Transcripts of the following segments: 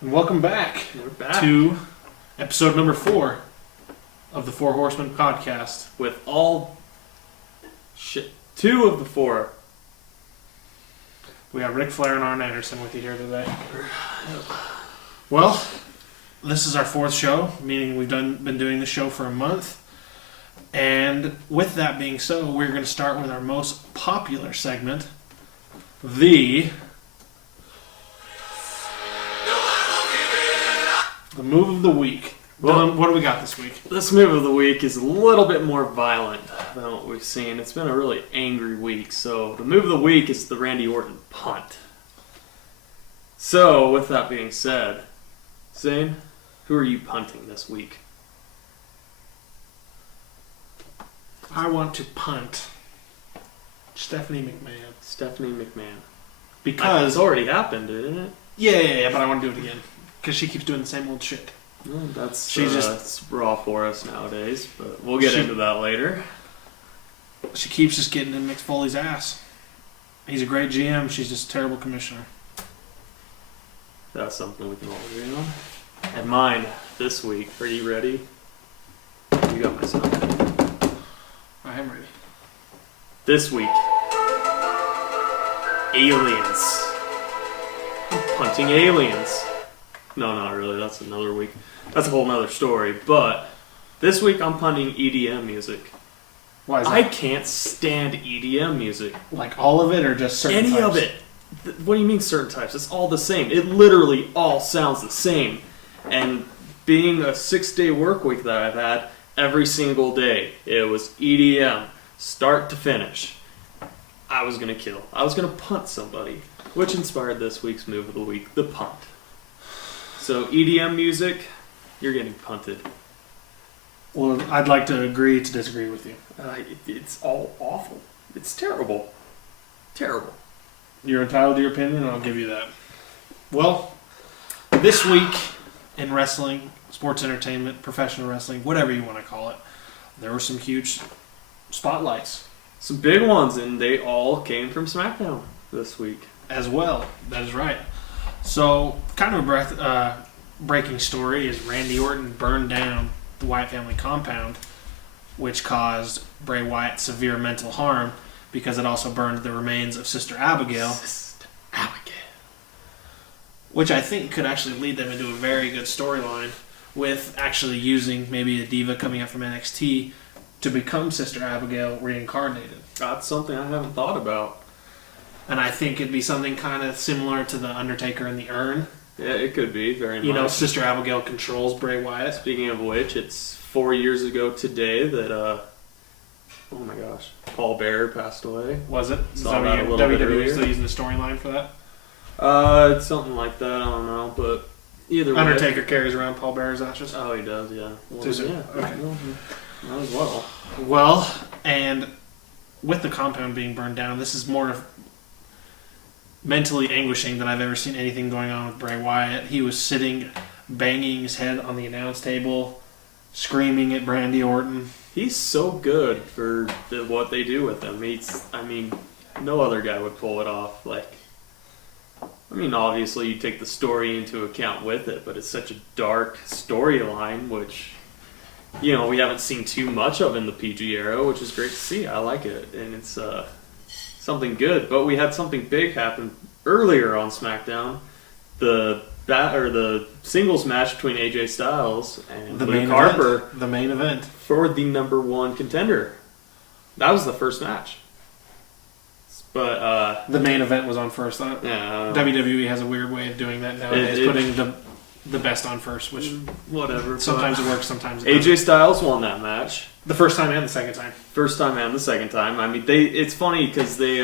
And welcome back, We're back to episode number 4 of the Four Horsemen podcast. with all shit. 2 of the 4. We got Ric Flair and Arn Anderson with you here today. Well, this is our 4th show, meaning we've been doing the show for a month. And with that being so, we're going to start with our most popular segment, the move of the week. Dylan, what do we got this week? This move of the week is a little bit more violent than what we've seen. It's been a really angry week. So the move of the week is the Randy Orton punt. So with that being said, Zane, who are you punting this week? I want to punt Stephanie McMahon. Stephanie McMahon. Because It's already happened, didn't it? Yeah, but I want to do it again. Because she keeps doing the same old shit. Well, that's She's it's raw for us nowadays, but we'll get into that later. She keeps just getting in Mick Foley's ass. He's a great GM. She's just a terrible commissioner. That's something we can all agree on. And mine this week. Are you ready? You got my sound. I am ready. This week, aliens. I'm punting aliens. No, not really. That's another week. That's a whole nother story. But this week, I'm punting EDM music. Why is that? I can't stand EDM music. Like all of it or just certain Any types? of it. What do you mean certain types? It's all the same. It literally all sounds the same. And being a 6-day work week that I've had, every single day, it was EDM, start to finish. I was going to kill. I was going to punt somebody, which inspired this week's move of the week, the punt. So EDM music, you're getting punted. Well, I'd like to agree to disagree with you. It's all awful. It's terrible. Terrible. You're entitled to your opinion, and I'll give you that. Well, this week in wrestling, sports entertainment, professional wrestling, whatever you want to call it, there were some huge spotlights. Some big ones, and they all came from Smackdown this week. As well. That is right. So, kind of a breaking story is Randy Orton burned down the Wyatt family compound, which caused Bray Wyatt severe mental harm because it also burned the remains of Sister Abigail. Sister Abigail. Which I think could actually lead them into a very good storyline with actually using maybe a diva coming up from NXT to become Sister Abigail reincarnated. That's something I haven't thought about. And I think it'd be something kind of similar to The Undertaker and the Urn. Yeah, it could be very much. You know, Sister Abigail controls Bray Wyatt. Speaking of which, it's 4 years ago today that, oh my gosh, Paul Bearer passed away. Was it? Saw that a little bit WWE earlier. still using the storyline for that? It's something like that, I don't know, but either way. Undertaker carries around Paul Bearer's ashes. Oh, he does, yeah. Well, Too soon? yeah. Okay. Well, might as well. Well, and with the compound being burned down, this is more mentally anguishing than I've ever seen anything going on with Bray Wyatt. He was sitting, banging his head on the announce table, screaming at Randy Orton. He's so good for what they do with him. No other guy would pull it off. Obviously you take the story into account with it, but it's such a dark storyline, which, we haven't seen too much of in the PG era, which is great to see. I like it, and it's something good. But we had something big happen earlier on SmackDown. The singles match between AJ Styles and Luke Harper. The main event. For the number 1 contender. That was the first match. But the main event was on first. Yeah, WWE has a weird way of doing that nowadays, putting the best on first, which whatever. Sometimes it works, sometimes it doesn't. AJ Styles won that match. The first time and the second time. First time and the second time. It's funny because they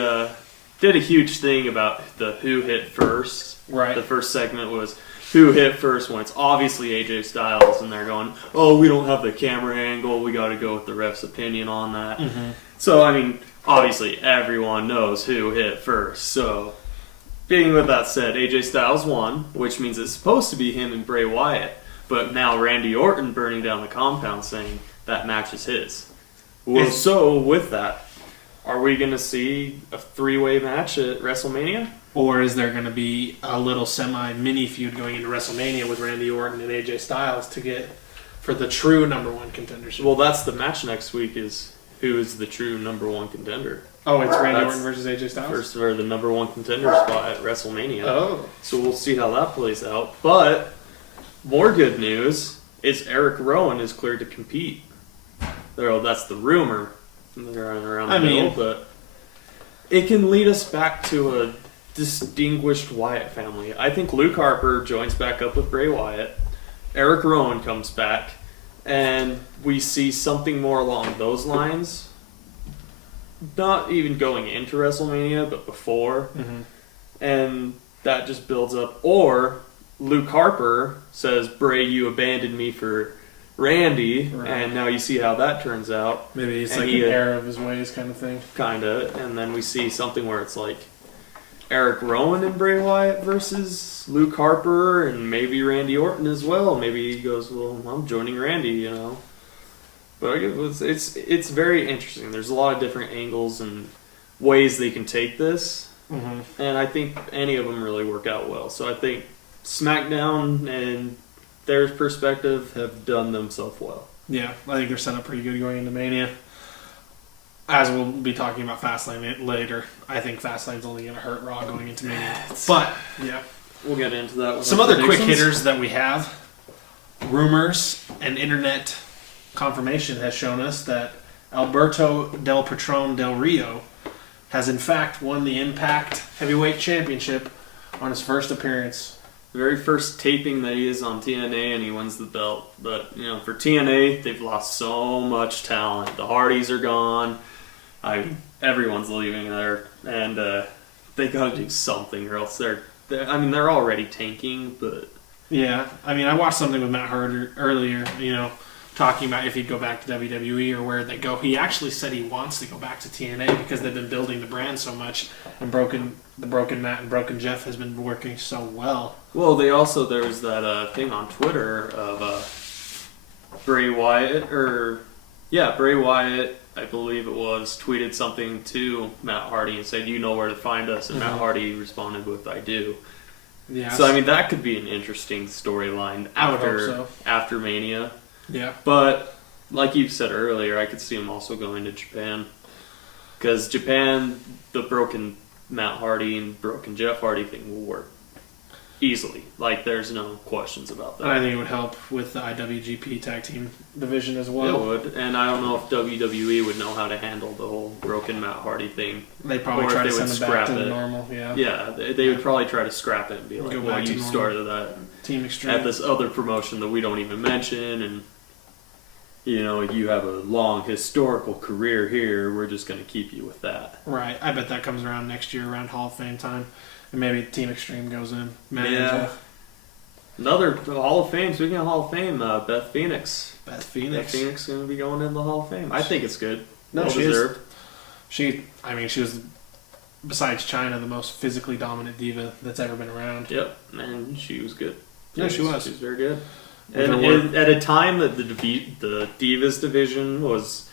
did a huge thing about the who hit first. Right. The first segment was who hit first when it's obviously AJ Styles, and they're going, oh, we don't have the camera angle, we got to go with the ref's opinion on that. Mm-hmm. So, obviously everyone knows who hit first. So, being with that said, AJ Styles won, which means it's supposed to be him and Bray Wyatt. But now Randy Orton burning down the compound saying that match is his. Well, so with that, are we going to see a 3-way match at WrestleMania? Or is there going to be a little semi-mini feud going into WrestleMania with Randy Orton and AJ Styles to get for the true number one contendership? Well, that's the match next week is who is the true number one contender. Oh, it's Randy Orton versus AJ Styles? First for the number one contender spot at WrestleMania. Oh. So we'll see how that plays out. But more good news is Eric Rowan is cleared to compete. That's the rumor. They're around the middle, but it can lead us back to a distinguished Wyatt family. I think Luke Harper joins back up with Bray Wyatt. Eric Rowan comes back, and we see something more along those lines. Not even going into WrestleMania, but before. Mm-hmm. And that just builds up. Or Luke Harper says, Bray, you abandoned me for Randy, right. And now you see how that turns out. Maybe it's like an error of his ways kind of thing. Kinda. And then we see something where it's like Eric Rowan and Bray Wyatt versus Luke Harper and maybe Randy Orton as well. Maybe he goes, well, I'm joining Randy, you know. But it's very interesting. There's a lot of different angles and ways they can take this. Mm-hmm. And I think any of them really work out well. So I think Smackdown and their perspective have done themselves well. Yeah, I think they're set up pretty good going into Mania. As we'll be talking about Fastlane later, I think Fastlane's only going to hurt Raw going into Mania. But, yeah. We'll get into that. Some other quick hitters that we have. Rumors and internet confirmation has shown us that Alberto Del Patron Del Rio has in fact won the Impact Heavyweight Championship on his first appearance. The very first taping that he is on TNA, and he wins the belt. But, you know, for TNA, they've lost so much talent. The Hardys are gone. Everyone's leaving there. And they got to do something, or else they're already tanking, but... Yeah, I mean, I watched something with Matt Hardy earlier, you know, talking about if he'd go back to WWE or where they go. He actually said he wants to go back to TNA because they've been building the brand so much, and the Broken Matt and Broken Jeff has been working so well. Well, there was that thing on Twitter of Bray Wyatt, I believe it was, tweeted something to Matt Hardy and said, you know where to find us, and Matt Hardy responded with, I do. Yeah. So, I mean, that could be an interesting storyline after Mania. Yeah. But, like you said earlier, I could see him also going to Japan. Because Japan, the Broken Matt Hardy and Broken Jeff Hardy thing will work easily. Like, there's no questions about that. And I think it would help with the IWGP Tag Team division as well. It would. And I don't know if WWE would know how to handle the whole Broken Matt Hardy thing. They'd probably try to send it back to the normal, yeah. Yeah, they would probably try to scrap it and be like, well, you started that Team Extreme at this other promotion that we don't even mention, and you know, you have a long historical career here, we're just going to keep you with that. Right. I bet that comes around next year, around Hall of Fame time. And maybe Team Extreme goes in. Yeah. Another Hall of Fame, speaking of Hall of Fame, Beth Phoenix. Beth Phoenix is going to be going in the Hall of Fame. I think it's good. No, well she deserved. She was, besides China, the most physically dominant diva that's ever been around. Yep. And she was good. Yeah, she was. She was very good. And at a time that the Divas division was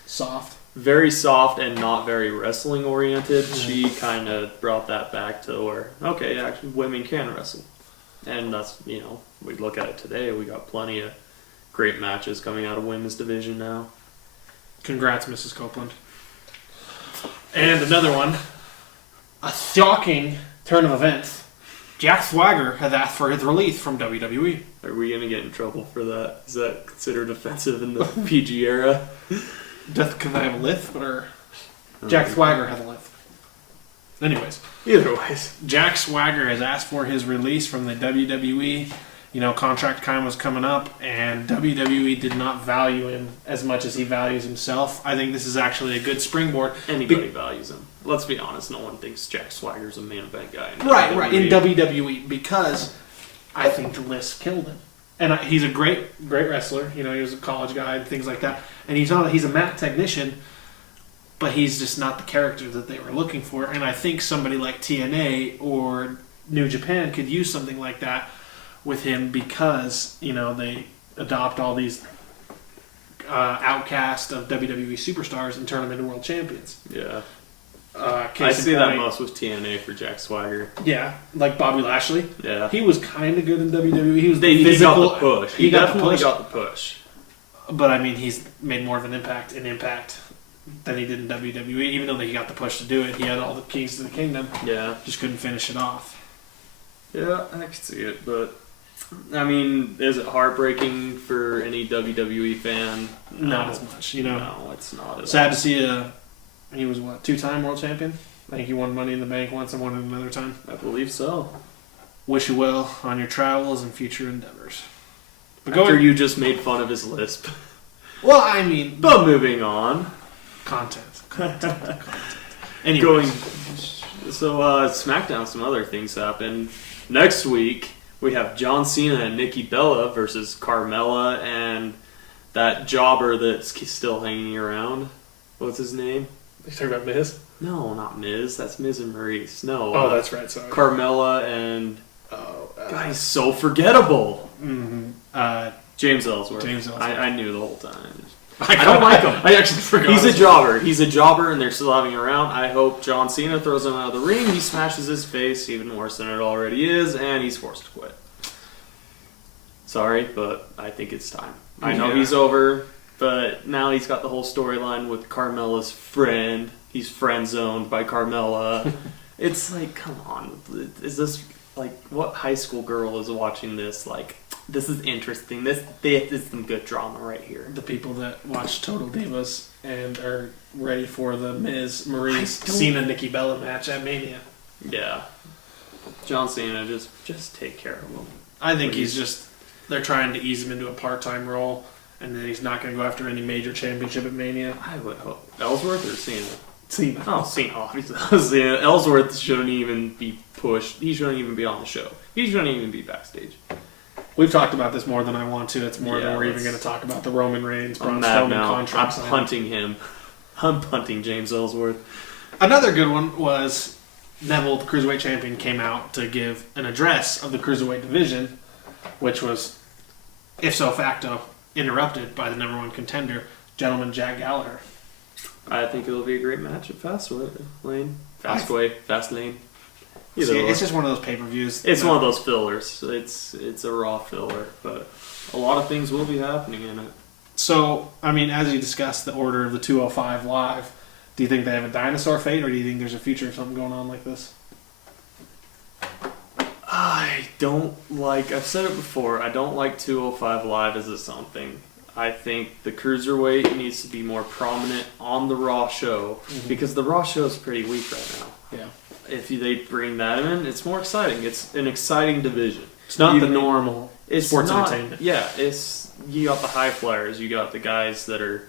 very soft and not very wrestling oriented, she kind of brought that back to where, okay, actually women can wrestle. And that's, you know, we look at it today, we got plenty of great matches coming out of women's division now. Congrats, Mrs. Copeland. And another one, a shocking turn of events. Jack Swagger has asked for his release from WWE. Are we going to get in trouble for that? Is that considered offensive in the PG era? Just because I have a lisp, or Jack Swagger has a lisp? Anyways. Either ways. Jack Swagger has asked for his release from the WWE. You know, contract time was coming up, and WWE did not value him as much as he values himself. I think this is actually a good springboard. Anybody values him. Let's be honest, no one thinks Jack Swagger's a main event guy. Right, in WWE, because I think the list killed him. And he's a great wrestler. You know, he was a college guy and things like that. And he's a mat technician, but he's just not the character that they were looking for. And I think somebody like TNA or New Japan could use something like that with him because, you know, they adopt all these outcast of WWE superstars and turn them into world champions. Yeah. I Case in see that point, most with TNA for Jack Swagger. Yeah, like Bobby Lashley. Yeah. He was kind of good in WWE. He was He physical. got the push. He definitely got the push. But I mean, he's made more of an impact than he did in WWE. Even though he got the push to do it, he had all the keys to the kingdom. Yeah. Just couldn't finish it off. Yeah, I can see it, but I mean, is it heartbreaking for any WWE fan? Not as much, No, it's not. At Sad all. to see. He was what, 2-time world champion? I think he won Money in the Bank once and won it another time. I believe so. Wish you well on your travels and future endeavors. But After you just made fun of his lisp. Well, I mean, But moving on. content. Anyways. Going. So, SmackDown, some other things happen. Next week, we have John Cena and Nikki Bella versus Carmella and that jobber that's still hanging around. What's his name? You talking about Miz? No, not Miz. That's Miz and Maurice. No. Oh, that's right. Sorry. Carmella and... God, he's so forgettable. Mm-hmm. James Ellsworth. James Ellsworth. I knew the whole time. I don't like him. I actually forgot. He's a jobber. He's a jobber, and they're still having him around. I hope John Cena throws him out of the ring. He smashes his face even worse than it already is, and he's forced to quit. Sorry, but I think it's time. I know he's over, but now he's got the whole storyline with Carmella's friend. He's friend zoned by Carmella. It's like, come on. Is this like what high school girl is watching this? Like, this is interesting. This is some good drama right here. The people that watch Total Divas and are ready for the Miz, Maurice, Cena, Nikki Bella match at Mania. Yeah. John Cena, just take care of him. I think they're trying to ease him into a part-time role, and then he's not going to go after any major championship at Mania. I would hope. Ellsworth or Cena? Cena. Oh, Cena, obviously. Cena. Ellsworth shouldn't even be pushed. He shouldn't even be on the show. He shouldn't even be backstage. We've talked about this more than I want to. It's more than we're even let's- going to talk about the Roman Reigns, I'm Braun mad Strowman now. I'm contract. signing. punting him. I'm punting James Ellsworth. Another good one was Neville, the Cruiserweight Champion, came out to give an address of the Cruiserweight division, which was, if so facto, interrupted by the number one contender, gentleman Jack Gallagher. I think it'll be a great match at Fastlane. Fastlane. Either See, way. it's just one of those pay-per-views. It's one of those fillers. It's a Raw filler, but a lot of things will be happening in it. So, I mean, as you discussed the order of the 205 Live, do you think they have a dinosaur fate, or do you think there's a future of something going on like this? I don't like, I've said it before, I don't like 205 Live as a something. I think the Cruiserweight needs to be more prominent on the Raw show, because the Raw show is pretty weak right now. Yeah. If they bring that in, it's more exciting. It's an exciting division. It's not the normal sports entertainment. Yeah, you got the high flyers, you got the guys that are,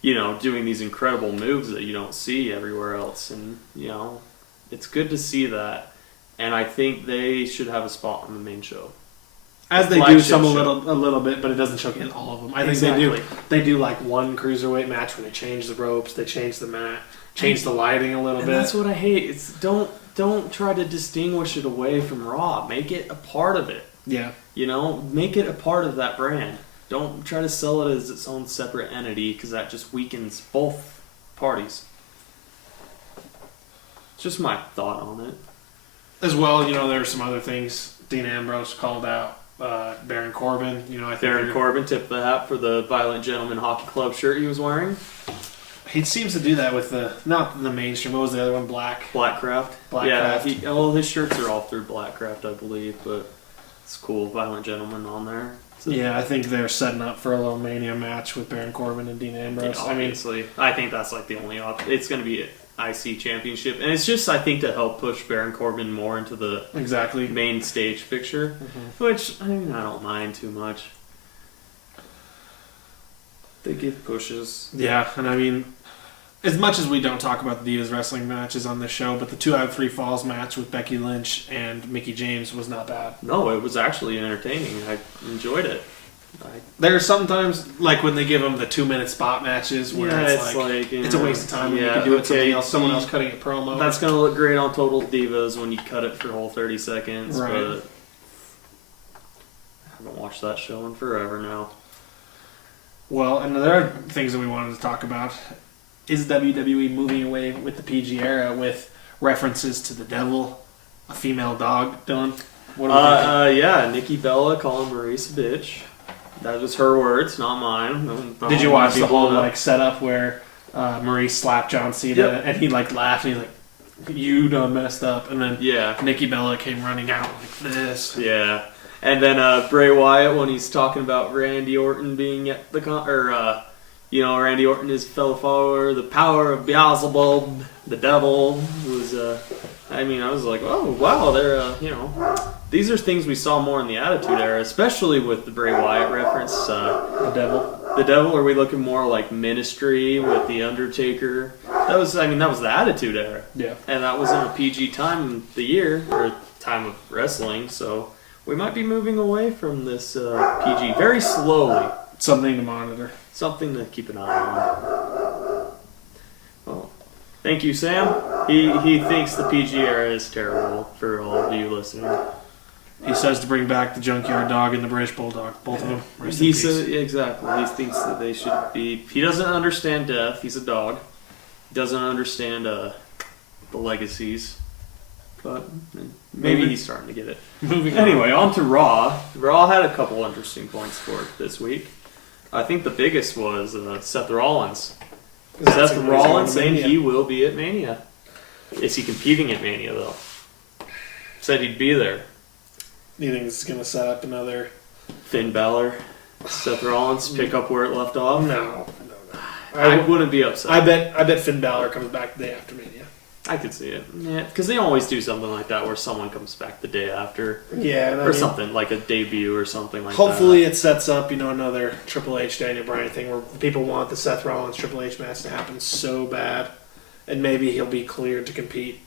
doing these incredible moves that you don't see everywhere else, and it's good to see that. And I think they should have a spot on the main show. As they do some a little bit, but it doesn't showcase all of them. I think they do like one Cruiserweight match when they change the ropes, they change the mat, change the lighting a little bit. That's what I hate. It's don't try to distinguish it away from Raw. Make it a part of it. Yeah. Make it a part of that brand. Don't try to sell it as its own separate entity, because that just weakens both parties. It's just my thought on it. As well, there are some other things. Dean Ambrose called out Baron Corbin. I think Baron Corbin tipped the hat for the Violent Gentleman Hockey Club shirt he was wearing. He seems to do that with not the mainstream. What was the other one? Blackcraft. Blackcraft. His shirts are all through Blackcraft, I believe, but it's cool. Violent Gentleman on there. Yeah, I think they're setting up for a little Mania match with Baron Corbin and Dean Ambrose. Yeah, obviously, I think that's like the only option. It's going to be an IC championship, and it's just, I think, to help push Baron Corbin more into the main stage picture, which I don't mind too much. They give pushes. Yeah, and as much as we don't talk about the Divas Wrestling matches on this show, but the 2 out of 3 Falls match with Becky Lynch and Mickie James was not bad. No, it was actually entertaining. I enjoyed it. There are sometimes, like when they give them the 2-minute spot matches, where it's a waste of time. You can do it something else, someone else cutting a promo. That's going to look great on Total Divas when you cut it for a whole 30 seconds, right. But I haven't watched that show in forever now. Well, and there are things that we wanted to talk about. is WWE moving away with the PG era with references to the devil, a female dog, Dylan? What are we yeah, Nikki Bella calling Maurice a bitch. That was her words, not mine. Did you watch the whole setup where Maurice slapped John Cena and he laughed and he's like, "You done messed up," and then Nikki Bella came running out like this. Yeah, and then Bray Wyatt when he's talking about Randy Orton being at the Randy Orton is a fellow follower, the power of Beelzebub, the devil was. I was like, oh wow, they're these are things we saw more in the Attitude Era, especially with the Bray Wyatt reference. The devil. Are we looking more like Ministry with the Undertaker? That was the Attitude Era. Yeah, and that was in a PG time of the year or time of wrestling. So we might be moving away from this PG very slowly. Something to monitor. Something to keep an eye on. Well, thank you, Sam. He thinks the PG era is terrible for all of you listening. He says to bring back the Junkyard Dog and the British Bulldog. Both of them. He says exactly. He thinks that they should be. He doesn't understand death. He's a dog. He doesn't understand the legacies. But maybe he's starting to get it. Anyway, on to Raw. Raw had a couple interesting points for it this week. I think the biggest was Seth Rollins. Seth Rollins saying he will be at Mania. Is he competing at Mania, though? Said he'd be there. Do you think this is going to set up another... Finn Balor, Seth Rollins, pick up where it left off? No. I wouldn't be upset. I bet Finn Balor comes back the day after Mania. I could see it. Yeah, because they always do something like that where someone comes back the day after. Yeah. Or something, like a debut or something like hopefully it sets up, another Triple H, Daniel Bryan thing where people want the Seth Rollins Triple H match to happen so bad. And maybe he'll be cleared to compete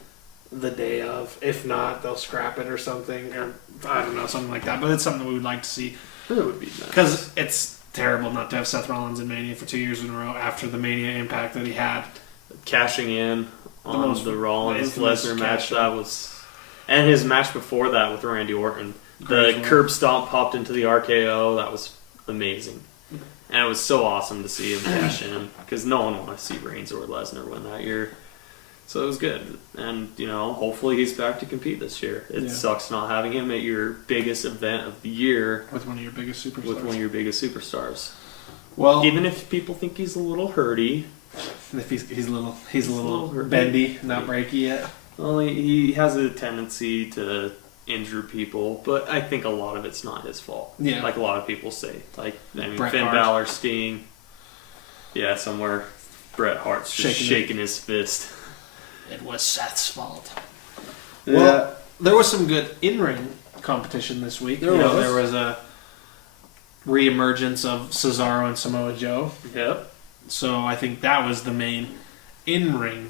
the day of. If not, they'll scrap it or something. Or, I don't know, something like that. But it's something we would like to see. It would be nice. Because it's terrible not to have Seth Rollins in Mania for 2 years in a row after the Mania impact that he had. Cashing in on the Rollins Lesnar match, that was, and his match before that with Randy Orton, the curb stomp popped into the RKO. That was amazing, and it was so awesome to see him cash in because no one wanted to see Reigns or Lesnar win that year. So it was good, and hopefully he's back to compete this year. It sucks not having him at your biggest event of the year with one of your biggest superstars. Well, even if people think he's a little hurty. If he's a little bendy, not breaky yet. Well, he has a tendency to injure people, but I think a lot of it's not his fault. Yeah, like a lot of people say. Finn Hart. Balor, Sting. Yeah, somewhere Bret Hart's just shaking his fist. It was Seth's fault. Yeah. Well, there was some good in-ring competition this week. There was a reemergence of Cesaro and Samoa Joe. Yep. So I think that was the main in-ring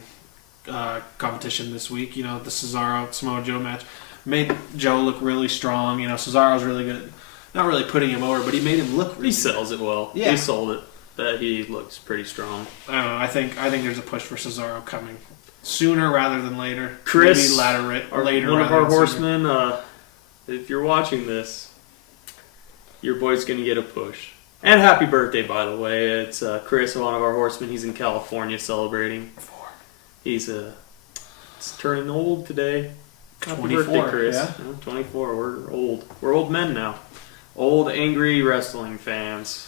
competition this week. The Cesaro-Samoa Joe match made Joe look really strong. Cesaro's really good. Not really putting him over, but he made him look really He sells it well. Yeah. He sold it. That he looks pretty strong. I don't know. I think there's a push for Cesaro coming sooner rather than later. Chris, maybe later. One of our horsemen, if you're watching this, your boy's going to get a push. And happy birthday, by the way. It's Chris, one of our horsemen. He's in California celebrating. He's turning old today. Happy 24, birthday, Chris. Yeah? 24. We're old. We're old men now. Old, angry wrestling fans.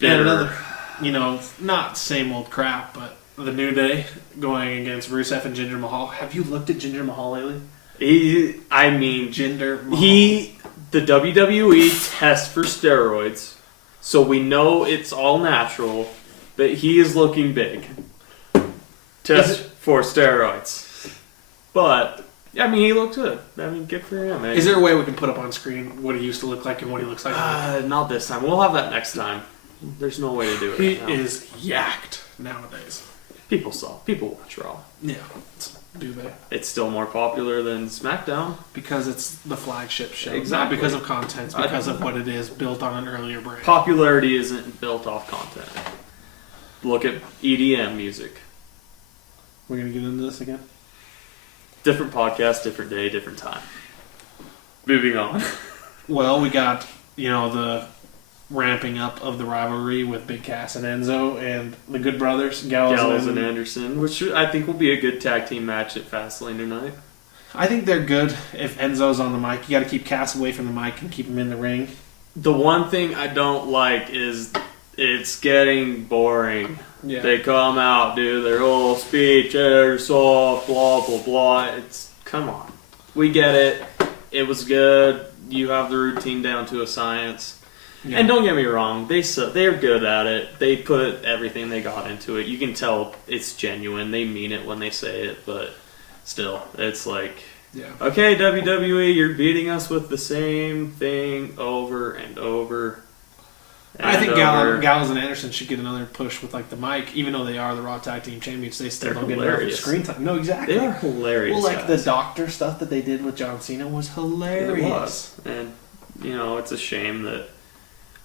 Bitter. And another, not same old crap, but the New Day going against Rusev and Jinder Mahal. Have you looked at Jinder Mahal lately? Jinder Mahal. The WWE tests for steroids. So we know it's all natural, but he is looking big. Test for steroids. But, he looked good. Good for him. Is there a way we can put up on screen what he used to look like and what he looks like now? Not this time. We'll have that next time. There's no way to do it He right now. is yacked nowadays. People watch Raw. Yeah. Do they? It's still more popular than Smackdown. Because it's the flagship show. Exactly. Not because of content, it's because of what it is, built on an earlier brand. Popularity isn't built off content. Look at EDM music. We're going to get into this again? Different podcast, different day, different time. Moving on. Well, we got, the ramping up of the rivalry with Big Cass and Enzo and the Good Brothers, Gallows and Anderson, which I think will be a good tag team match at Fastlane tonight. I think they're good if Enzo's on the mic. You got to keep Cass away from the mic and keep him in the ring. The one thing I don't like is it's getting boring. Yeah. They come out, do their whole speech, they're soft, blah, blah, blah. Come on. We get it. It was good. You have the routine down to a science. Yeah. And don't get me wrong, they're good at it. They put everything they got into it. You can tell it's genuine. They mean it when they say it, but still, it's like, okay, WWE, you're beating us with the same thing over and over. I think Gallows and Anderson should get another push with like the mic, even though they are the Raw Tag Team Champions. They still don't get enough screen time. No, exactly. They are hilarious. Well, like the doctor stuff that they did with John Cena was hilarious. It was, and it's a shame that.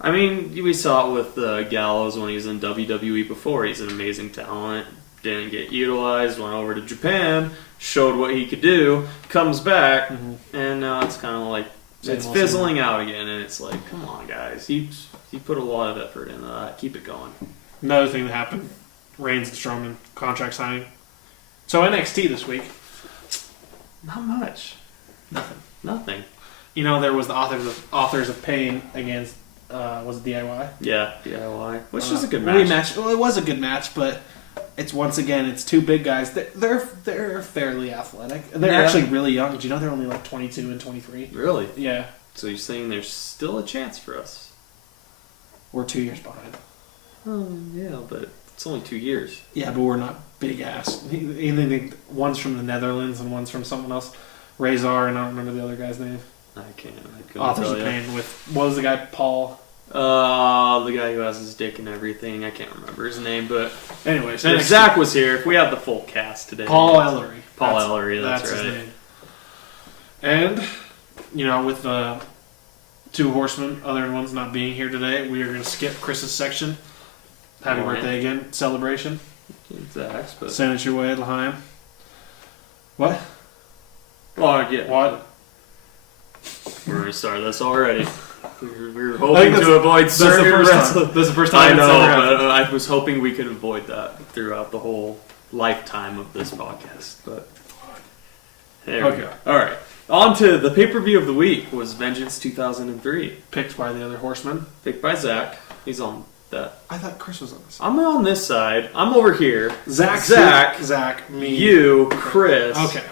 I mean, we saw it with Gallows when he was in WWE before. He's an amazing talent. Didn't get utilized. Went over to Japan, showed what he could do. Comes back, and now it's kind of like it's fizzling out again. And it's like, come on, guys. He put a lot of effort into that. Keep it going. Another thing that happened, Reigns and Strowman contract signing. So NXT this week. Not much. Nothing. There was the Authors of Pain against, was it DIY? Yeah, DIY. Which was a good match. Rematch. Well, it was a good match, but it's it's two big guys. They're fairly athletic. They're actually really young. Do you know they're only like 22 and 23? Really? Yeah. So you're saying there's still a chance for us? We're 2 years behind. Oh, yeah, but it's only 2 years. Yeah, but we're not big ass. One's from the Netherlands and one's from someone else. Razor, and I don't remember the other guy's name. I can't. Authors of Pain with, what was the guy? Paul? The guy who has his dick and everything. I can't remember his name, but anyways. If Zach was here, if we had the full cast today. Paul Ellery. That's right. His name. And, with the two Horsemen, other than ones not being here today, we are going to skip Chris's section. Happy birthday again. Celebration. Zach's, but... Send it your way, Laheim. What? Oh, yeah. What? We're going to start this already. We were hoping to avoid certain That's the first time. I know, but I was hoping we could avoid that throughout the whole lifetime of this podcast. But there we go. All right. On to the pay-per-view of the week was Vengeance 2003. Picked by the other Horsemen. Picked by Zach. He's on that. I thought Chris was on this side. I'm on this side. I'm over here. Zach, me. You, Chris. Okay.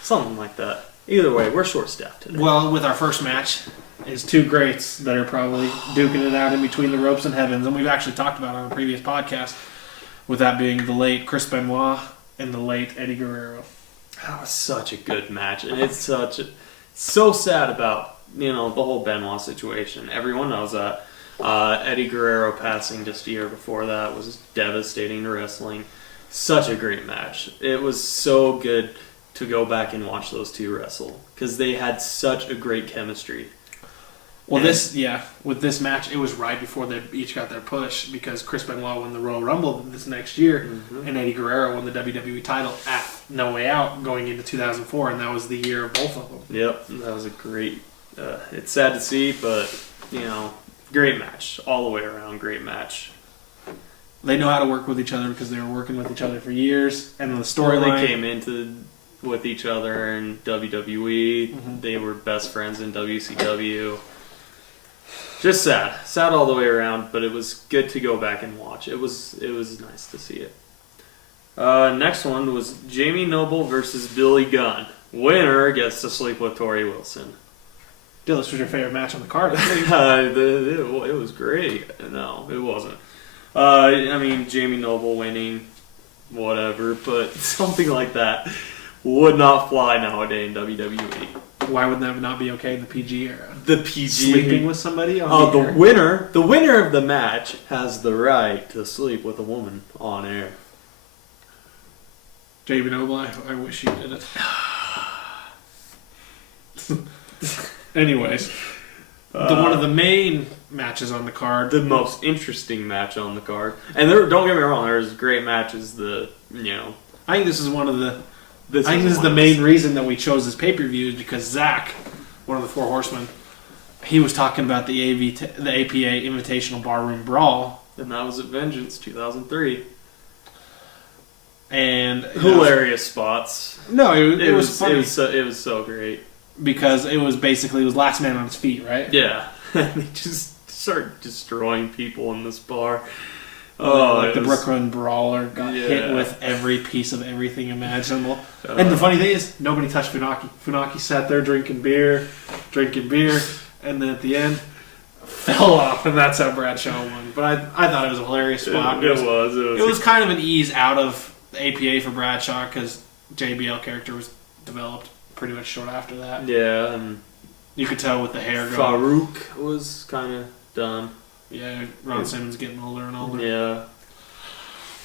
Something like that. Either way, we're short-staffed today. Well, with our first match is two greats that are probably duking it out in between the ropes and heavens, and we've actually talked about it on a previous podcast, with that being the late Chris Benoit and the late Eddie Guerrero. That was such a good match, and it's so sad about the whole Benoit situation. Everyone knows that. Eddie Guerrero passing just a year before that was devastating to wrestling. Such a great match. It was so good to go back and watch those two wrestle because they had such a great chemistry. Well, with this match, it was right before they each got their push because Chris Benoit won the Royal Rumble this next year, and Eddie Guerrero won the WWE title at No Way Out going into 2004, and that was the year of both of them. Yep, that was a great. It's sad to see, but great match all the way around. Great match. They know how to work with each other because they were working with each other for years, and the storyline they came into with each other in WWE. They were best friends in WCW. Just sad all the way around, but it was good to go back and watch. It was nice to see it. Next one was Jamie Noble versus Billy Gunn. Winner gets to sleep with Tori Wilson. Dylan, this was your favorite match on the card, I think. It was great. No, it wasn't. I mean, Jamie Noble winning, whatever, but something like that would not fly nowadays in WWE. Why would that not be okay in the PG era? The PG sleeping with somebody on the air? The winner of the match has the right to sleep with a woman on air. Jamie Noble, I wish you did it. Anyways, one of the main matches on the card, the most interesting match on the card, and don't get me wrong, there's great matches. I think this is one of the. I think this is the main reason that we chose this pay-per-view is because Zach, one of the four Horsemen, he was talking about the APA Invitational Barroom Brawl. And that was at Vengeance 2003. And hilarious spots. No, it was funny. It was so great. Because it was last man on his feet, right? Yeah. They just started destroying people in this bar. The Brooklyn Brawler got hit with every piece of everything imaginable. And the funny thing is, nobody touched Funaki. Funaki sat there drinking beer, and then at the end, fell off, and that's how Bradshaw won. But I thought it was a hilarious spot. It was kind of an ease out of the APA for Bradshaw, because JBL character was developed pretty much short after that. Yeah, and you could tell with the hair going. Farouk was kind of done. Yeah, Ron Simmons getting older and older. Yeah.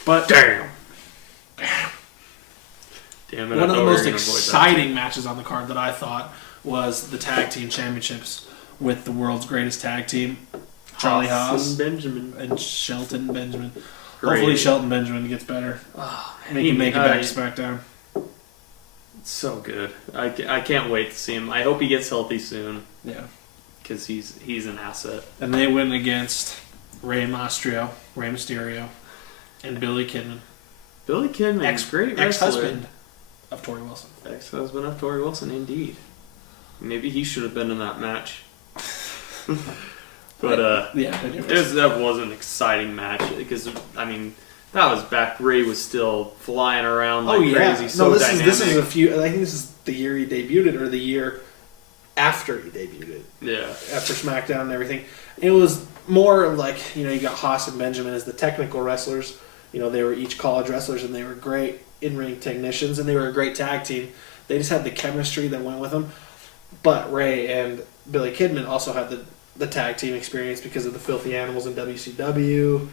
But damn it! One of the most exciting matches on the card that I thought was the tag team championships with the world's greatest tag team, Charlie Haas and Shelton Benjamin. Great. Hopefully Shelton Benjamin gets better. Oh, and he can make it back to SmackDown. It's so good. I can't wait to see him. I hope he gets healthy soon. Yeah. Because he's an asset. And they win against Rey Mysterio, and Billy Kidman. Billy Kidman, ex-husband of Tori Wilson. Ex-husband of Tori Wilson, indeed. Maybe he should have been in that match. But that was an exciting match because that was back. Ray was still flying around like crazy. So dynamic. This is I think this is the year he debuted, or the year after he debuted. Yeah. After SmackDown and everything, it was more like you got Haas and Benjamin as the technical wrestlers. They were each college wrestlers, and they were great in-ring technicians, and they were a great tag team. They just had the chemistry that went with them. But Ray and Billy Kidman also had the tag team experience because of the Filthy Animals in WCW.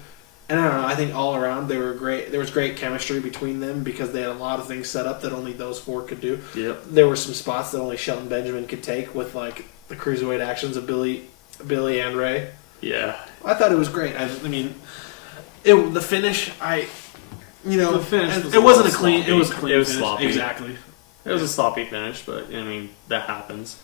And I don't know, I think all around they were great. There was great chemistry between them because they had a lot of things set up that only those four could do. Yep. There were some spots that only Shelton Benjamin could take with like the cruiserweight actions of Billy and Ray. Yeah. I thought it was great. The finish, the finish it wasn't a clean. Sloppy. It was clean. It was finish. sloppy. Exactly. It was a sloppy finish, but that happens.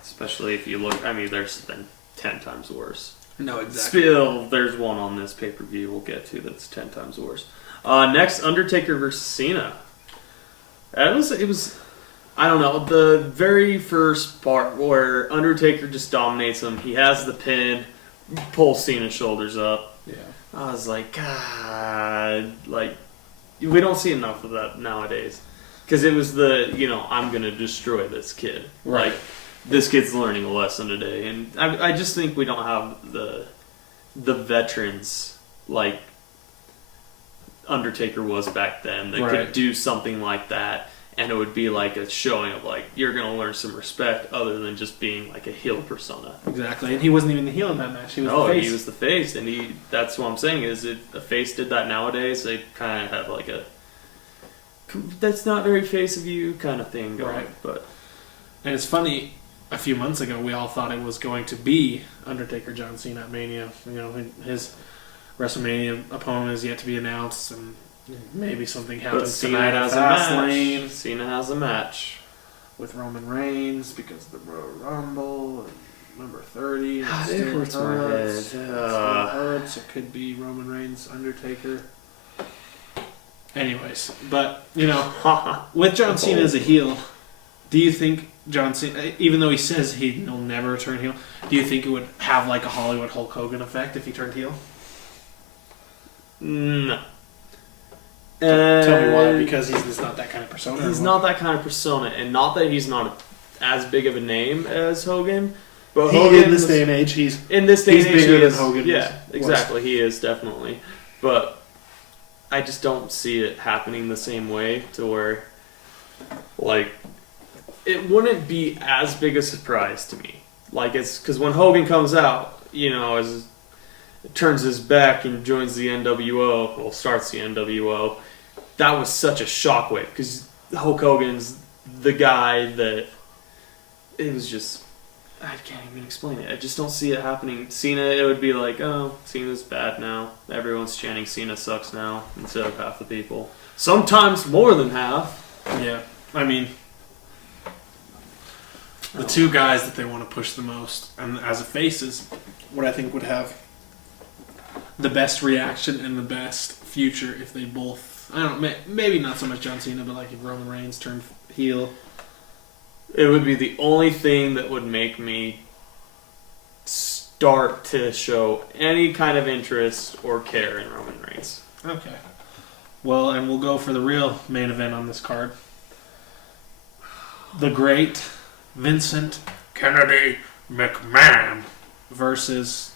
Especially if you look. There's been 10 times worse. No, exactly. Still, there's one on this pay-per-view we'll get to that's 10 times worse. Next, Undertaker versus Cena. It was. I don't know, the very first part where Undertaker just dominates him. He has the pin, pulls Cena's shoulders up. Yeah. I was like, God, we don't see enough of that nowadays. Because it was I'm going to destroy this kid. Right. This kid's learning a lesson today. And I just think we don't have the veterans like Undertaker was back then that could do something like that. And it would be like a showing of you're going to learn some respect other than just being like a heel persona. Exactly. And he wasn't even the heel in that match. He was the face. He was the face. And that's what I'm saying is if a face did that nowadays, they kind of have like a that's not very face of you kind of thing going. Right. But and it's funny, a few months ago we all thought it was going to be Undertaker John Cena at Mania. His WrestleMania opponent is yet to be announced, and maybe something happens tonight at Fastlane. Cena has a match with Roman Reigns because of the Royal Rumble and number 30. It hurts my head. It still hurts. It could be Roman Reigns, Undertaker. Anyways, but with John Cena as a heel, do you think John Cena, even though he says he'll never turn heel, do you think it would have like a Hollywood Hulk Hogan effect if he turned heel? No. Tell me why. Because he's just not that kind of persona. He's not that kind of persona, and not that he's not as big of a name as Hogan. But Hogan, in this day and age, he's bigger than Hogan. Yeah, exactly. He is definitely, but I just don't see it happening the same way to where, it wouldn't be as big a surprise to me. It's because when Hogan comes out, as turns his back and joins the NWO, starts the NWO. That was such a shockwave because Hulk Hogan's the guy that it was just. I can't even explain it. I just don't see it happening. Cena, it would be like, oh, Cena's bad now. Everyone's chanting Cena sucks now instead of half the people. Sometimes more than half. Yeah, The two guys that they want to push the most, and as a faces, what I think would have the best reaction and the best future if they both, I don't know, maybe not so much John Cena, but like if Roman Reigns turned heel. It would be the only thing that would make me start to show any kind of interest or care in Roman Reigns. Okay. Well, and we'll go for the real main event on this card. The great Vincent Kennedy McMahon versus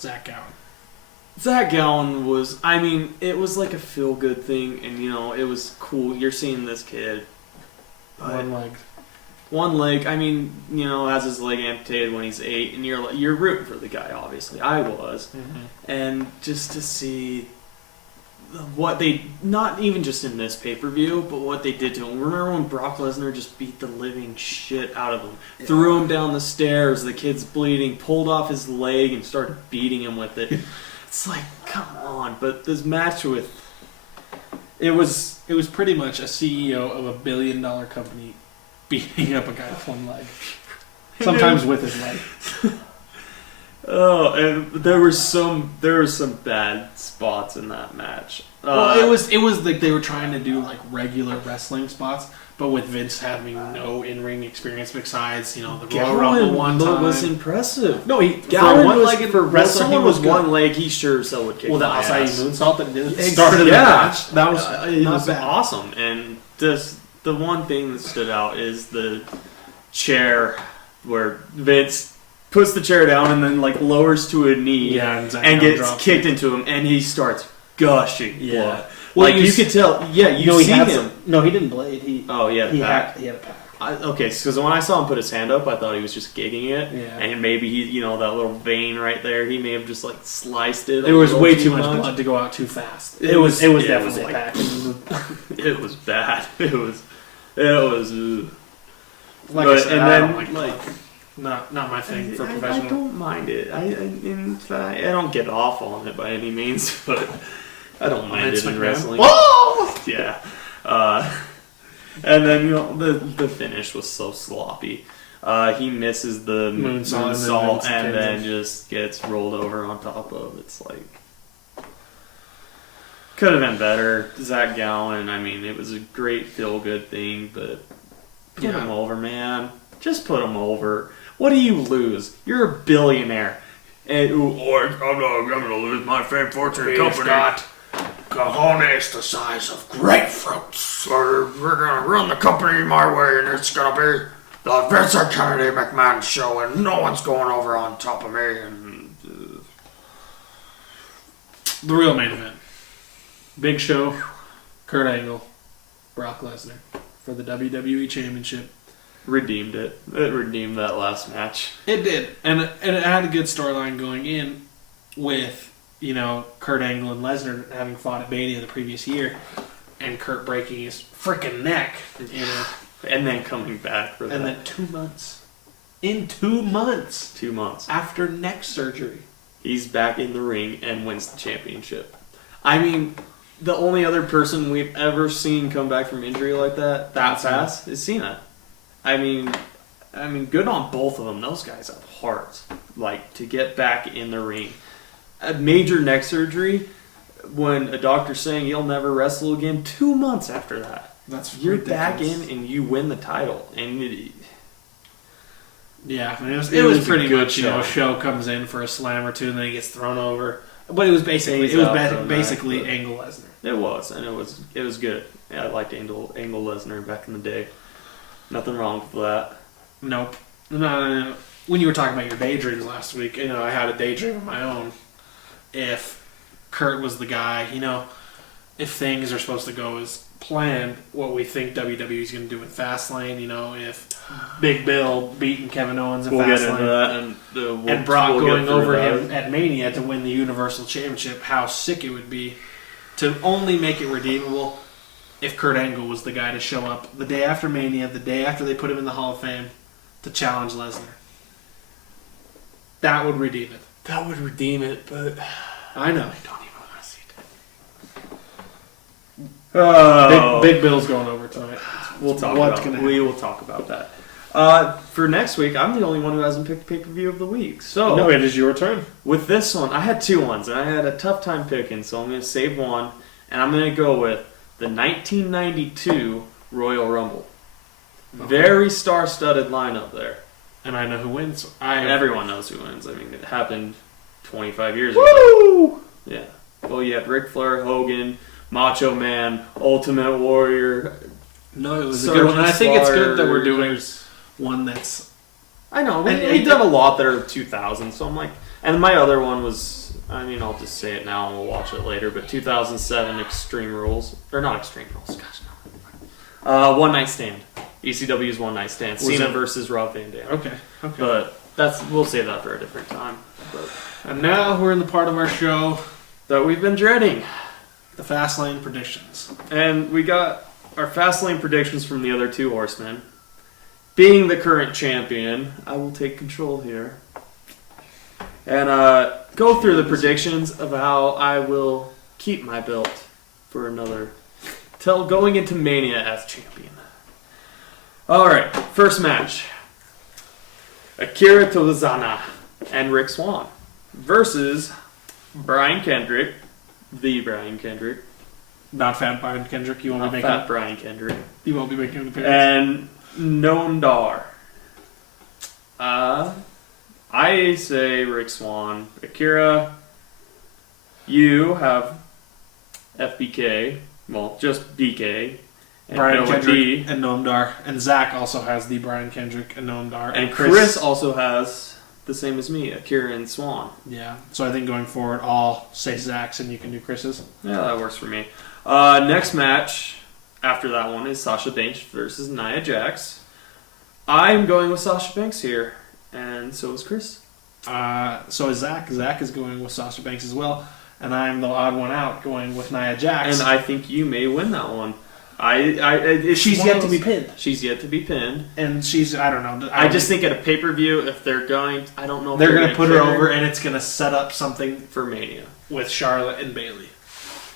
Zach Gowen. Zach Gowen was, I mean, it was like a feel-good thing, and, you know, it was cool. You're seeing this kid. One leg, I mean, you know, has his leg amputated when he's 8, and you're rooting for the guy, obviously. I was. Mm-hmm. And just to see what they, not even just in this pay-per-view, but what they did to him. Remember when Brock Lesnar just beat the living shit out of him? Yeah. Threw him down the stairs, the kid's bleeding, pulled off his leg and started beating him with it. It's like, come on. But this match with... It was pretty much a CEO of $1 billion company beating up a guy with one leg. Sometimes with his leg. Oh, and there were some bad spots in that match. Well, it was like they were trying to do like regular wrestling spots, but with Vince having no in-ring experience besides, you know, the Royal Rumble one time. Was impressive. No, Gowen for wrestler, someone with one leg, he sure as hell would kick. Well, the my outside ass. moonsault that started the match, that was it was awesome. And just the one thing that stood out is the chair where Vince puts the chair down and then like lowers to a knee and gets kicked into him, and he starts gushing blood. Well, like you could tell. Yeah, you see him. No, he didn't blade. He had a pack. He had a pack. Okay, because when I saw him put his hand up, I thought he was just gigging it, and maybe he, you know, that little vein right there, he may have just like sliced it. There was way too much blood to go out too fast. It was definitely a pack. It was bad. It was. Like I said, I don't like not my thing for professional. I don't mind it. I don't get off on it by any means, but I don't mind it in wrestling. Whoa! Yeah. And then, you know, the finish was so sloppy. He misses the moonsault and then just gets rolled over on top of. It's like, could have been better. Zach Gowen, I mean, it was a great feel-good thing, but put him over, man. Just put him over. What do you lose? You're a billionaire. And I'm going to lose my fame, fortune, and company. Got cojones the size of grapefruits. We're going to run the company my way, and it's going to be the Vincent Kennedy McMahon show, and no one's going over on top of me. And the real main event. Big Show, Kurt Angle, Brock Lesnar for the WWE Championship. Redeemed it. It redeemed that last match. It did. And it had a good storyline going in with, you know, Kurt Angle and Lesnar having fought at Mania the previous year and Kurt breaking his freaking neck. You know, and then coming back for that. And then 2 months. In 2 months. 2 months. After neck surgery. He's back in the ring and wins the championship. I mean, the only other person we've ever seen come back from injury like that fast is Cena. I mean, good on both of them. Those guys have hearts, like, to get back in the ring. A major neck surgery, when a doctor's saying you'll never wrestle again, 2 months after that. You're ridiculous. Back in and you win the title. And it was pretty much, you know, a show comes in for a slam or two and then he gets thrown over. But it was basically Angle Lesnar. It was, and it was good. Yeah, I liked Angle Lesnar back in the day. Nothing wrong with that. Nope. No. When you were talking about your daydreams last week, you know, I had a daydream of my own. If Kurt was the guy, you know, if things are supposed to go as planned, what we think WWE's going to do with Fastlane, you know, if Big Bill beating Kevin Owens in Fastlane. Get into that, and Brock going over him at Mania to win the Universal Championship, how sick it would be to only make it redeemable if Kurt Angle was the guy to show up the day after Mania, the day after they put him in the Hall of Fame, to challenge Lesnar. That would redeem it. That would redeem it, but I know. I don't even want to see it. Oh. Big Bill's going over tonight. We will talk about that. For next week, I'm the only one who hasn't picked pay-per-view of the week. So No, it is your turn. with this one, I had two ones, and I had a tough time picking, so I'm going to save one, and I'm going to go with the 1992 Royal Rumble. Okay. Very star-studded lineup there. And I know who wins. Everyone knows who wins. I mean, it happened 25 years ago. Woo! Yeah. Well, you had Ric Flair, Hogan, Macho Man, Ultimate Warrior. No, it was a good one. And I think it's good that we're doing one that's... I know. We've done a lot that are 2000, so I'm like... And my other one was... I mean, I'll just say it now and we'll watch it later, but 2007 Extreme Rules. Or not Extreme Rules, gosh, no. One Night Stand. ECW's One Night Stand. Cena versus Rob Van Dam. Okay. But we'll save that for a different time. But And now we're in the part of our show, that we've been dreading. the Fastlane predictions. And we got our Fastlane predictions from the other two Horsemen. Being the current champion, I will take control here. And go through the predictions of how I will keep my belt for another... till going into Mania as champion. Alright, first match. Akira Tozawa and Rick Swann versus Brian Kendrick, the Brian Kendrick, Not Fat Brian Kendrick. You won't not be making. Fat Brian Kendrick, You won't be making an appearance. and Noam Dar. I say Rick Swann. Akira, you have FBK. Well, just BK. And Brian Noah Kendrick D. and Noam Dar. And Zach also has the Brian Kendrick and Noam Dar. And Chris also has the same as me, Akira and Swan. Yeah. So I think going forward, I'll say Zach's and you can do Chris's. Yeah, that works for me. Next match after that one is Sasha Banks versus Nia Jax. I'm going with Sasha Banks here, and so is Chris. So is Zach. Zach is going with Sasha Banks as well. And I'm the odd one out going with Nia Jax. And I think you may win that one. She's yet to be pinned. She's yet to be pinned. And she's, I don't know. I just think at a pay-per-view, if they're going, I don't know if they're going to gonna put her pin over and it's going to set up something for Mania. with Charlotte and Bayley.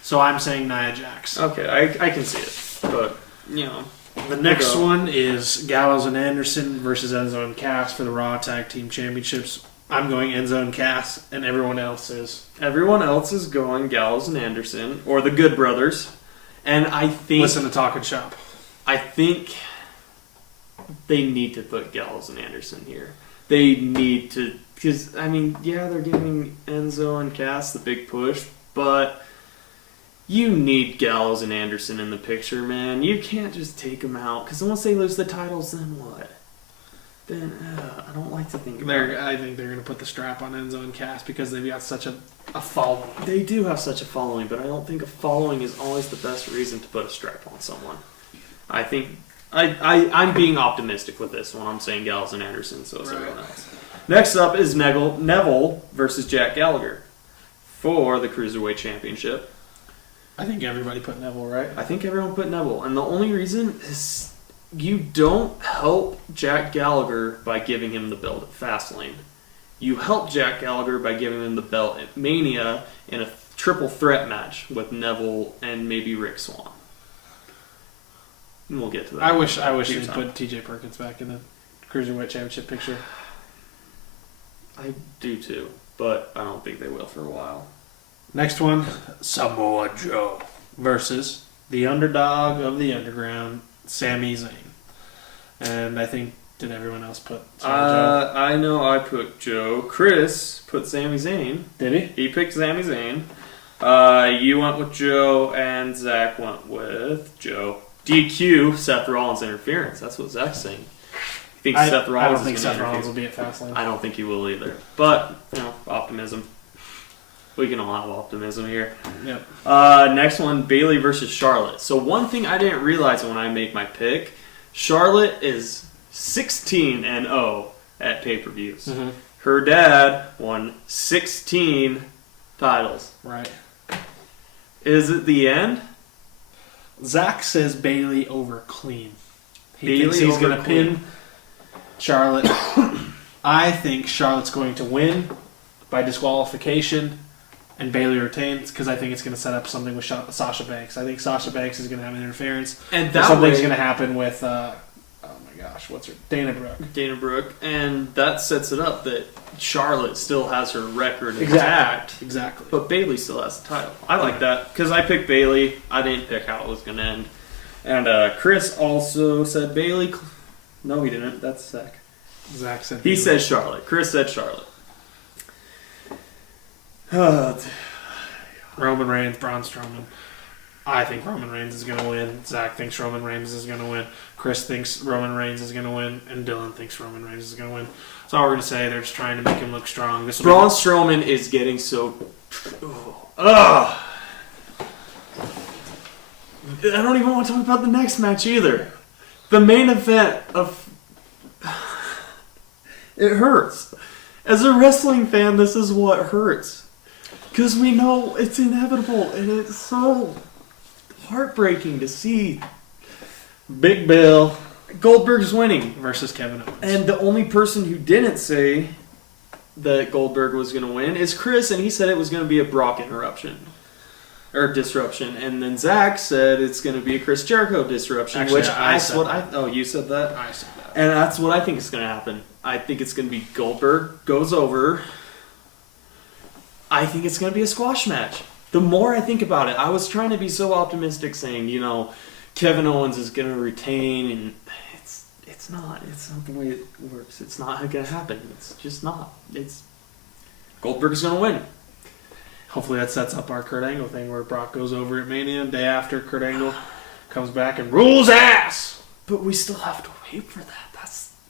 So I'm saying Nia Jax. Okay, I can see it. But, you know. The next one is Gallows and Anderson versus Enzo and Cass for the Raw Tag Team Championships. I'm going Enzo and Cass, and everyone else is. Everyone else is going Gallows and Anderson, or the Good Brothers. And I think... Listen to Talking Shop. I think they need to put Gallows and Anderson here. They need to... Because, I mean, yeah, they're giving Enzo and Cass the big push, but you need Gallows and Anderson in the picture, man. You can't just take them out, because once they lose the titles, then what? Then, I don't like to think about it. I think they're going to put the strap on Enzo and Cass because they've got such a following. They do have such a following, but I don't think a following is always the best reason to put a strap on someone. I think... I'm being optimistic with this one. I'm saying Gallows and Anderson, so is everyone else. Next up is Neville versus Jack Gallagher for the Cruiserweight Championship. I think everybody put Neville, right? I think everyone put Neville, and the only reason is you don't help Jack Gallagher by giving him the belt at Fastlane. You help Jack Gallagher by giving him the belt at Mania in a triple threat match with Neville and maybe Rick Swann. And we'll get to that. I wish they'd put TJ Perkins back in the Cruiserweight Championship picture. I do too, but I don't think they will for a while. Next one, Samoa Joe versus the underdog of the underground, Sami Zayn. And I think, did everyone else put Samoa Joe? I know I put Joe. Chris put Sami Zayn. Did he? He picked Sami Zayn. You went with Joe, and Zach went with Joe. DQ, Seth Rollins interference. That's what Zach's saying. He thinks Seth Rollins I don't think is Seth gonna Rollins interfere. will be at Fastlane. I don't think he will either. But, optimism. We can all have optimism here. Yep. Next one, Bayley versus Charlotte. So one thing I didn't realize when I made my pick, Charlotte is 16-0 at pay-per-views. Mm-hmm. Her dad won 16 titles. Right. Is it the end? Zach says Bayley over clean. He Bayley thinks he's over going to Clean. pin Charlotte. I think Charlotte's going to win by disqualification and Bayley retains because I think it's going to set up something with Sasha Banks. I think Sasha Banks is going to have an interference. And that something's way, going to happen with... oh my gosh, what's her? Dana Brooke. Dana Brooke, and that sets it up that Charlotte still has her record Exact. intact. Exactly. But Bayley still has the title. I like that because I picked Bayley. I didn't pick how it was going to end. And Chris also said Bayley. No, he didn't. That's Zach. Zach said He said Charlotte. Chris said Charlotte. Roman Reigns, Braun Strowman. I think Roman Reigns is going to win. Zach thinks Roman Reigns is going to win. Chris thinks Roman Reigns is going to win. And Dylan thinks Roman Reigns is going to win. That's all we're going to say. They're just trying to make him look strong. Braun Strowman is getting so... Ugh. I don't even want to talk about the next match either. The main event of... It hurts. As a wrestling fan, this is what hurts. Because we know it's inevitable, and it's so heartbreaking to see Big Bill Goldberg's winning. versus Kevin Owens. And the only person who didn't say that Goldberg was going to win is Chris, and he said it was going to be a Brock interruption. Or disruption. And then Zach said it's going to be a Chris Jericho disruption. Actually, which I that's said what that. Oh, you said that? I said that. And that's what I think is going to happen. I think it's going to be Goldberg goes over. I think it's going to be a squash match. The more I think about it, I was trying to be so optimistic saying, you know, Kevin Owens is going to retain, and it's not. It's not the way it works. It's not going to happen. It's just not. Goldberg's going to win. Hopefully that sets up our Kurt Angle thing where Brock goes over at Mania, day after Kurt Angle comes back and rules ass. But we still have to wait for that.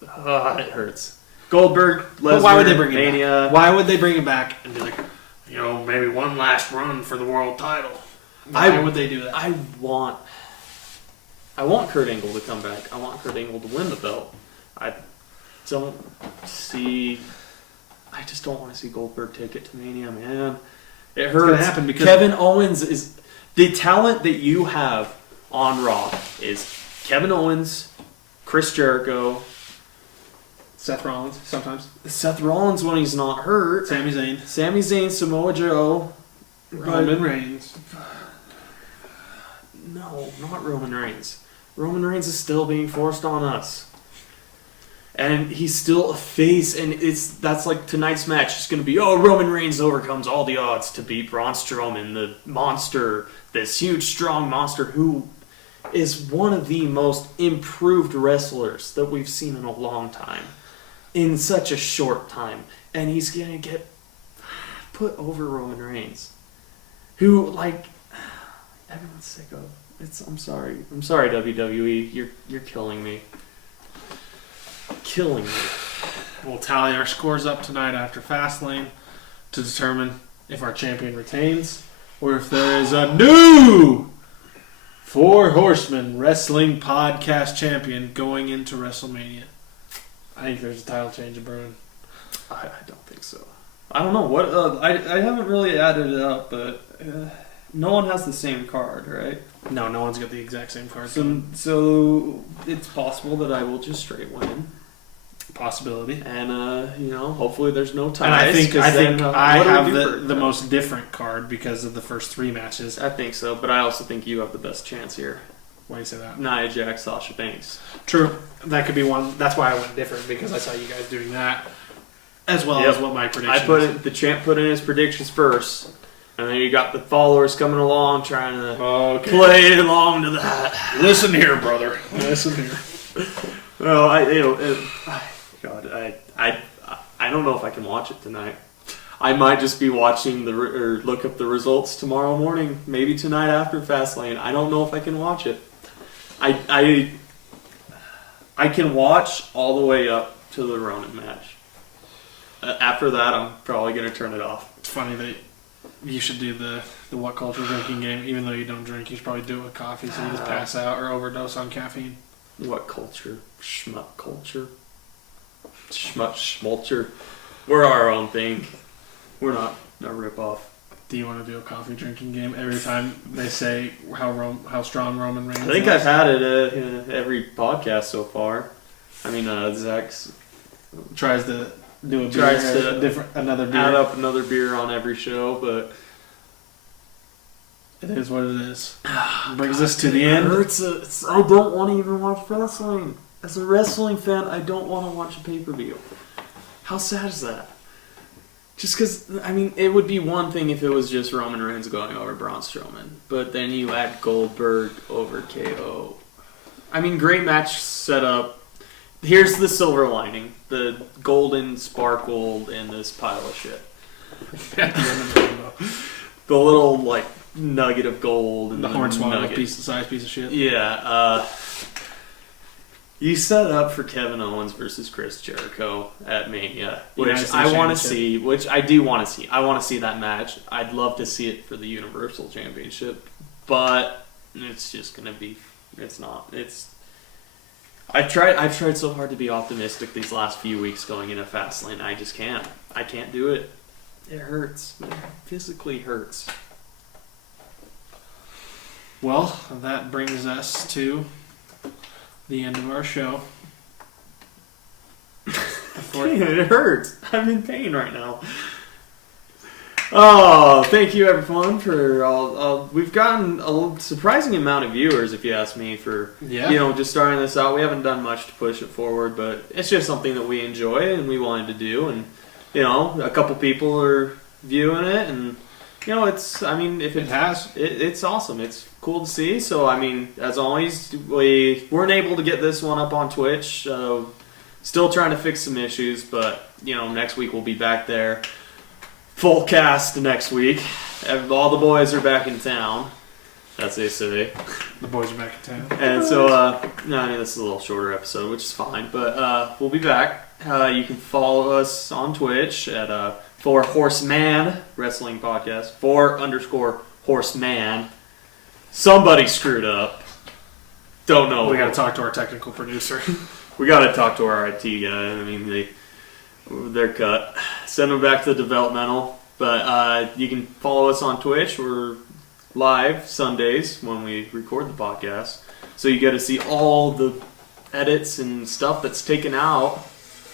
It hurts. Goldberg, Lesnar, But why would they bring Mania. it back? Why would they bring it back and be like, you know, maybe one last run for the world title? Why would they do that? I want Kurt Angle to come back. I want Kurt Angle to win the belt. I just don't want to see Goldberg take it to Mania, man. It hurts. It's gonna happen because Kevin Owens is the talent that you have on Raw is Kevin Owens, Chris Jericho, Seth Rollins sometimes, Seth Rollins when he's not hurt, Sami Zayn, Samoa Joe, Roman Reigns. No, not Roman Reigns. Roman Reigns is still being forced on us. And he's still a face, and that's like tonight's match is going to be, Roman Reigns overcomes all the odds to beat Braun Strowman, the monster, this huge, strong monster who is one of the most improved wrestlers that we've seen in a long time, in such a short time. And he's going to get put over Roman Reigns, who, like, everyone's sick of. I'm sorry, WWE, you're killing me. Killing me. We'll tally our scores up tonight after Fastlane to determine if our champion retains or if there is a new Four Horsemen Wrestling Podcast champion going into WrestleMania. I think there's a title change in brewing. I don't think so. I don't know what. I haven't really added it up, but no one has the same card, right? No one's got the exact same card. So it's possible that I will just straight win. Possibility. And hopefully there's no ties. And I think I what do we have do the most different card because of the first three matches. I think so, but I also think you have the best chance here. Why do you say that? Nia Jax, Sasha Banks. True. That could be one. That's why I went different, because I saw you guys doing that as well as what my prediction is. The champ put in his predictions first, and then you got the followers coming along trying to play along to that. Listen here, brother. Listen here. Well, I don't know if I can watch it tonight. I might just be watching or look up the results tomorrow morning, maybe tonight after Fastlane. I don't know if I can watch it. I can watch all the way up to the Ronan match. After that, I'm probably going to turn it off. It's funny that you should do the what culture drinking game. Even though you don't drink, you should probably do it with coffee so you just pass out or overdose on caffeine. What culture? Schmuck culture? Schmuck schmulture. We're our own thing. We're not a ripoff. Do you want to do a coffee drinking game every time they say how strong Roman Reigns is? I think I've had it in every podcast so far. I mean, Zach's tries to do another beer. Add up another beer on every show, but it is what it is. Brings us to the end. I don't want to even watch wrestling. As a wrestling fan, I don't want to watch a pay-per-view. How sad is that? Just because, I mean, it would be one thing if it was just Roman Reigns going over Braun Strowman. But then you add Goldberg over KO. I mean, great match setup. Here's the silver lining. The golden sparkle in this pile of shit. At the end of the rainbow. The little, like, nugget of gold. And The hornswoggle nugget. size piece of shit. Yeah, you set up for Kevin Owens versus Chris Jericho at Mania, which I want to see, which I do want to see. I want to see that match. I'd love to see it for the Universal Championship, but it's just going to be, it's not. I've tried so hard to be optimistic these last few weeks going into Fastlane. I just can't. I can't do it. It hurts. It physically hurts. Well, that brings us to the end of our show. It hurts. I'm in pain right now. Oh, thank you everyone for all. We've gotten a surprising amount of viewers, if you ask me, for just starting this out. We haven't done much to push it forward, but it's just something that we enjoy and we wanted to do. And a couple people are viewing it, and it's. I mean, if it's awesome. It's cool to see. So, I mean, as always, we weren't able to get this one up on Twitch. Still trying to fix some issues, but, next week we'll be back there. Full cast next week. All the boys are back in town, as they say. The boys are back in town. And so, this is a little shorter episode, which is fine, but we'll be back. You can follow us on Twitch at for Horseman Wrestling Podcast, _Horseman. Somebody screwed up. Don't know. We got to talk to our technical producer. We got to talk to our IT guy. I mean, they're cut. Send them back to the developmental. But you can follow us on Twitch. We're live Sundays when we record the podcast. So you get to see all the edits and stuff that's taken out.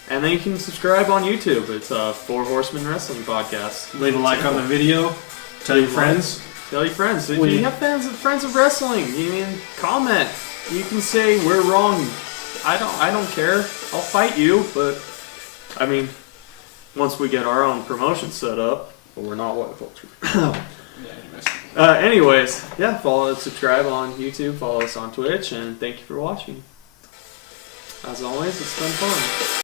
And then you can subscribe on YouTube. It's For Horsemen Wrestling Podcast. Leave a like on the video. Tell your friends. Tell your friends. If you have friends of wrestling, you can comment. You can say we're wrong. I don't care. I'll fight you, but I mean, once we get our own promotion set up, well, we're not what culture. Anyways, subscribe on YouTube, follow us on Twitch, and thank you for watching. As always, it's been fun.